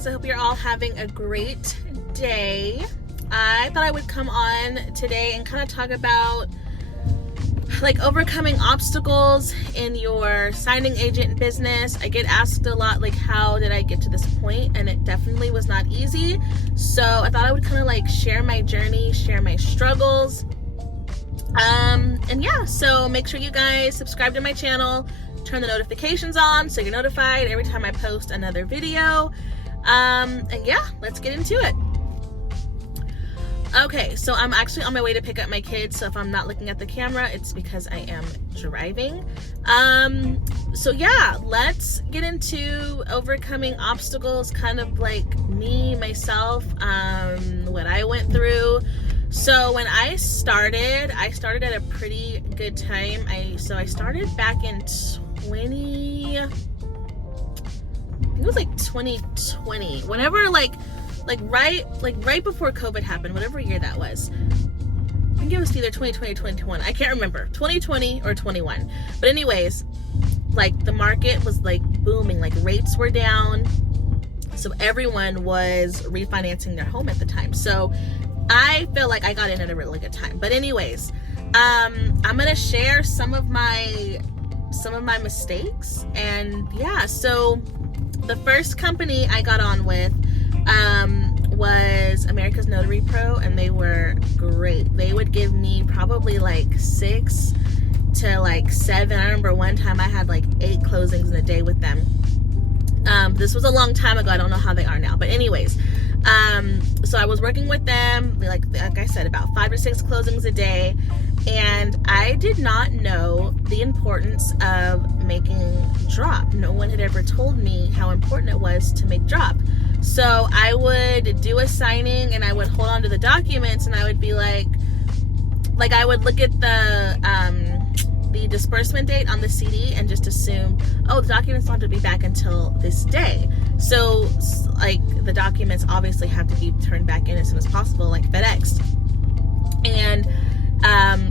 guys, I hope you're all having a great day. I thought I would come on today and kind of talk about like overcoming obstacles in your signing agent business. I get asked a lot, like, how did I get to this point? And it definitely was not easy. So I thought I would kind of like share my journey, share my struggles. And yeah, so make sure you guys subscribe to my channel, turn the notifications on so you're notified every time I post another video. And yeah, let's get into it. Okay, so I'm actually on my way to pick up my kids, so if I'm not looking at the camera, it's because I am driving. So yeah, let's get into overcoming obstacles, kind of like me, myself, what I went through. So when I started at a pretty good time. I started back in 2020, whenever like right before COVID happened, whatever year that was. I think it was either 2020 or 2021. I can't remember, 2020 or 21. But anyways, like the market was like booming, like rates were down. So everyone was refinancing their home at the time. So I feel like I got in at a really good time. But anyways, I'm gonna share some of my mistakes. And yeah, so the first company I got on with was America's Notary Pro, and they were great. They would give me probably like 6 to like 7. I remember one time I had like 8 closings in a day with them. This was a long time ago. I don't know how they are now, but anyways, so I was working with them, like I said, about 5 to 6 closings a day. And I did not know the importance of making drop. No one had ever told me how important it was to make drop. So I would do a signing and I would hold on to the documents, and I would be like I would look at the disbursement date on the CD and just assume, oh, the documents don't have to be back until this day. So like the documents obviously have to be turned back in as soon as possible, like FedEx. And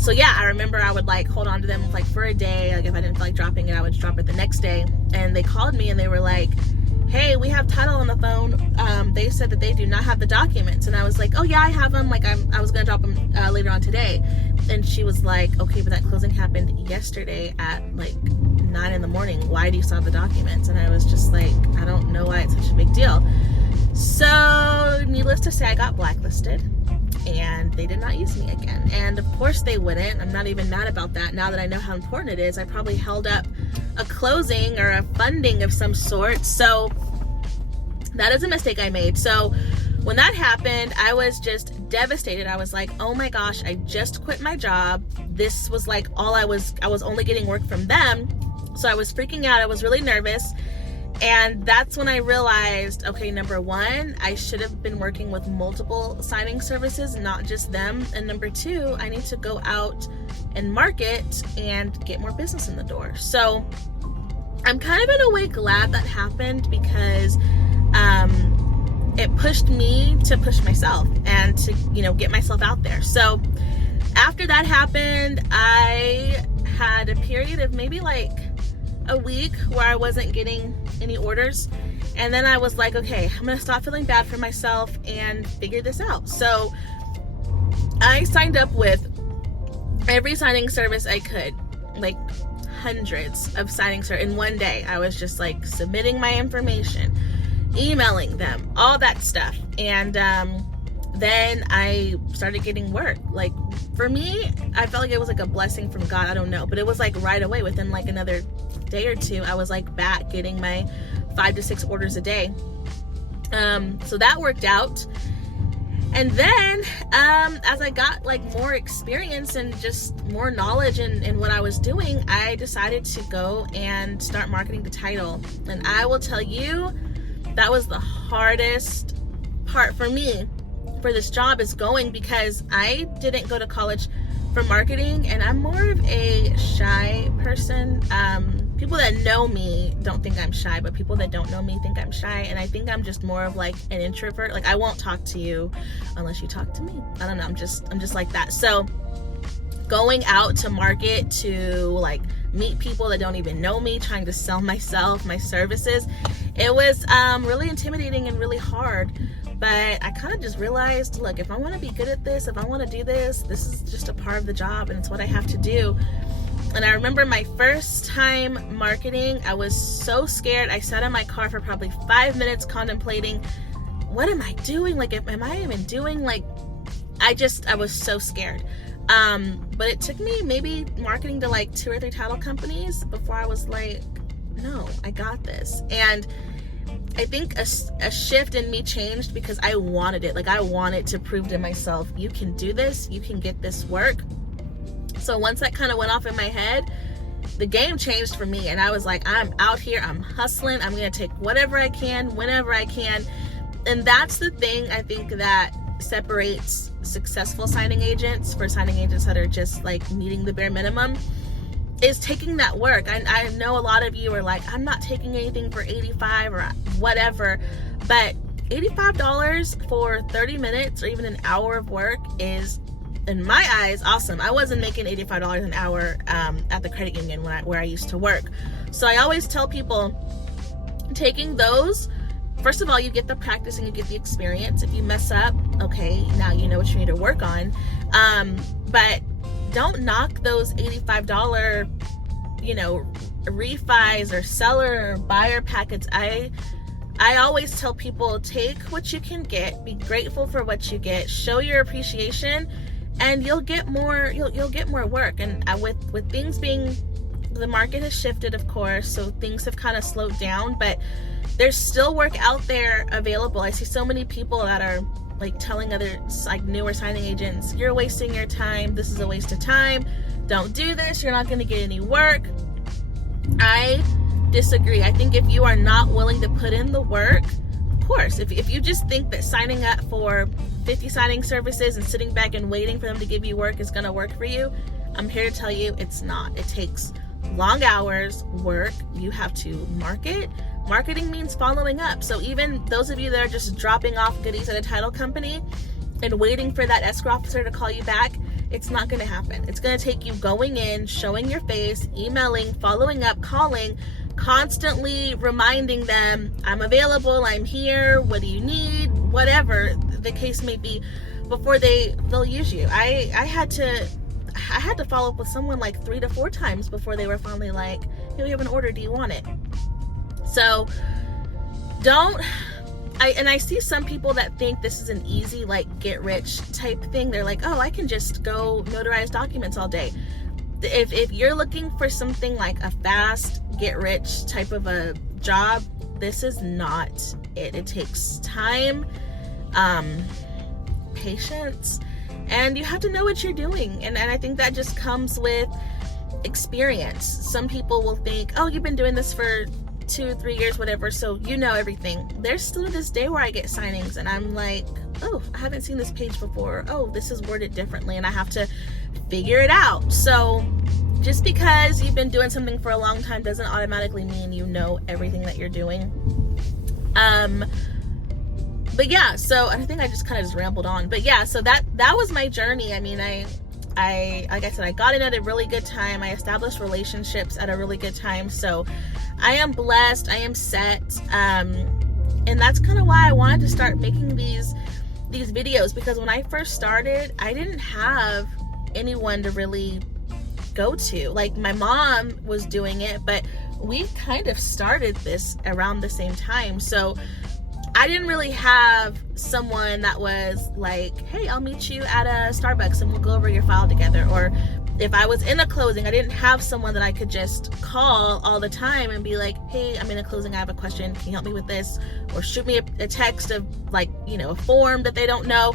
so yeah, I remember I would like hold on to them like for a day. Like if I didn't feel like dropping it, I would just drop it the next day. And they called me and they were like, hey, we have title on the phone. They said that they do not have the documents. And I was like, oh yeah, I have them. Like I was gonna drop them later on today. And she was like, okay, but that closing happened yesterday at like 9 in the morning. Why do you still have the documents? And I was just like, I don't know why it's such a big deal. So needless to say, I got blacklisted and they did not use me again. And of course they wouldn't. I'm not even mad about that. Now that I know how important it is, I probably held up a closing or a funding of some sort. So that is a mistake I made. So when that happened, I was just devastated. I was like, oh my gosh, I just quit my job. This was like I was only getting work from them. So I was freaking out. I was really nervous. And that's when I realized, okay, number one, I should have been working with multiple signing services, not just them. And number two, I need to go out and market and get more business in the door. So I'm kind of in a way glad that happened, because it pushed me to push myself and to, get myself out there. So after that happened, I had a period of maybe like a week where I wasn't getting any orders. And then I was like, okay, I'm gonna stop feeling bad for myself and figure this out. So I signed up with every signing service I could, like hundreds of signing services in one day. I was just like submitting my information, emailing them, all that stuff. And then I started getting work. Like for me, I felt like it was like a blessing from God. I don't know, but it was like right away, within like another day or two, I was like back getting my 5 to 6 orders a day. So that worked out. And then as I got like more experience and just more knowledge in what I was doing, I decided to go and start marketing the title. And I will tell you, that was the hardest part for me for this job, is going, because I didn't go to college for marketing, and I'm more of a shy person. People that know me don't think I'm shy, but people that don't know me think I'm shy. And I think I'm just more of like an introvert. Like I won't talk to you unless you talk to me. I don't know. I'm just like that. So going out to market, to like meet people that don't even know me, trying to sell myself, my services, It was really intimidating and really hard. But I kind of just realized, look, if I want to be good at this, if I want to do this, this is just a part of the job and it's what I have to do. And I remember my first time marketing, I was so scared. I sat in my car for probably 5 minutes contemplating, what am I doing? Like, am I even doing, like, I was so scared. But it took me maybe marketing to like 2 or 3 title companies before I was like, no, I got this. And I think a shift in me changed because I wanted it. Like, I wanted to prove to myself, you can do this, you can get this work. So once that kind of went off in my head, the game changed for me. And I was like, I'm out here, I'm hustling, I'm going to take whatever I can, whenever I can. And that's the thing I think that separates successful signing agents for signing agents that are just like meeting the bare minimum, is taking that work. I know a lot of you are like, I'm not taking anything for $85 or whatever, but $85 for 30 minutes or even an hour of work is, in my eyes, awesome. I wasn't making $85 an hour at the credit union where I used to work. So I always tell people, taking those, first of all, you get the practice and you get the experience. If you mess up, okay, now you know what you need to work on. But don't knock those $85, refis or seller or buyer packets. I always tell people, take what you can get, be grateful for what you get, show your appreciation, and you'll get more. You'll get more work. And with things being, the market has shifted, of course, so things have kind of slowed down, but there's still work out there available. I see so many people that are like telling other like newer signing agents, you're wasting your time, this is a waste of time, don't do this, you're not going to get any work. I disagree. I think if you are not willing to put in the work, of course, if you just think that signing up for 50 signing services and sitting back and waiting for them to give you work is going to work for you, I'm here to tell you it's not. It takes long hours, work. You have to market. Marketing means following up. So even those of you that are just dropping off goodies at a title company and waiting for that escrow officer to call you back, it's not going to happen. It's going to take you going in, showing your face, emailing, following up, calling, constantly reminding them, I'm available, I'm here, what do you need, whatever the case may be, before they'll use you. I had to follow up with someone like 3 to 4 times before they were finally like, hey, we have an order, do you want it? So I see some people that think this is an easy, like, get rich type thing. They're like, oh, I can just go notarize documents all day. If you're looking for something like a fast get rich type of a job, this is not it. It takes time, patience, and you have to know what you're doing. And I think that just comes with experience. Some people will think, oh, you've been doing this for 2-3 years, whatever, so you know everything. There's still to this day where I get signings and I'm like, oh, I haven't seen this page before. Oh, this is worded differently, and I have to figure it out. So just because you've been doing something for a long time doesn't automatically mean you know everything that you're doing. But yeah, so I think I just kind of just rambled on. But yeah, so that was my journey. I mean, I like I said, I got in at a really good time. I established relationships at a really good time. So I am blessed. I am set. And that's kind of why I wanted to start making these videos, because when I first started, I didn't have anyone to really go to. Like, my mom was doing it, but we kind of started this around the same time. So I didn't really have someone that was like, hey, I'll meet you at a Starbucks and we'll go over your file together. Or if I was in a closing, I didn't have someone that I could just call all the time and be like, hey, I'm in a closing, I have a question, can you help me with this? Or shoot me a text of, like, you know, a form that they don't know.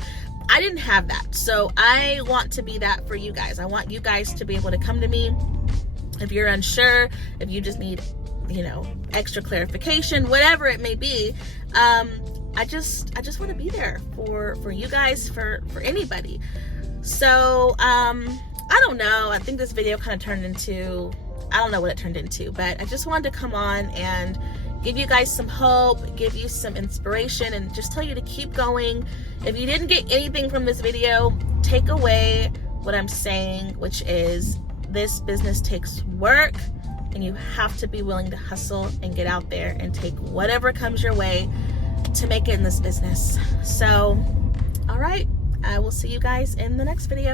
I didn't have that. So I want to be that for you guys. I want you guys to be able to come to me if you're unsure, if you just need, you know, extra clarification, whatever it may be. I just want to be there for you guys, for anybody. So I don't know, I think this video kind of turned into, I don't know what it turned into, but I just wanted to come on and give you guys some hope, give you some inspiration, and just tell you to keep going. If you didn't get anything from this video, take away what I'm saying, which is this business takes work, and you have to be willing to hustle and get out there and take whatever comes your way to make it in this business. So, all right, I will see you guys in the next video.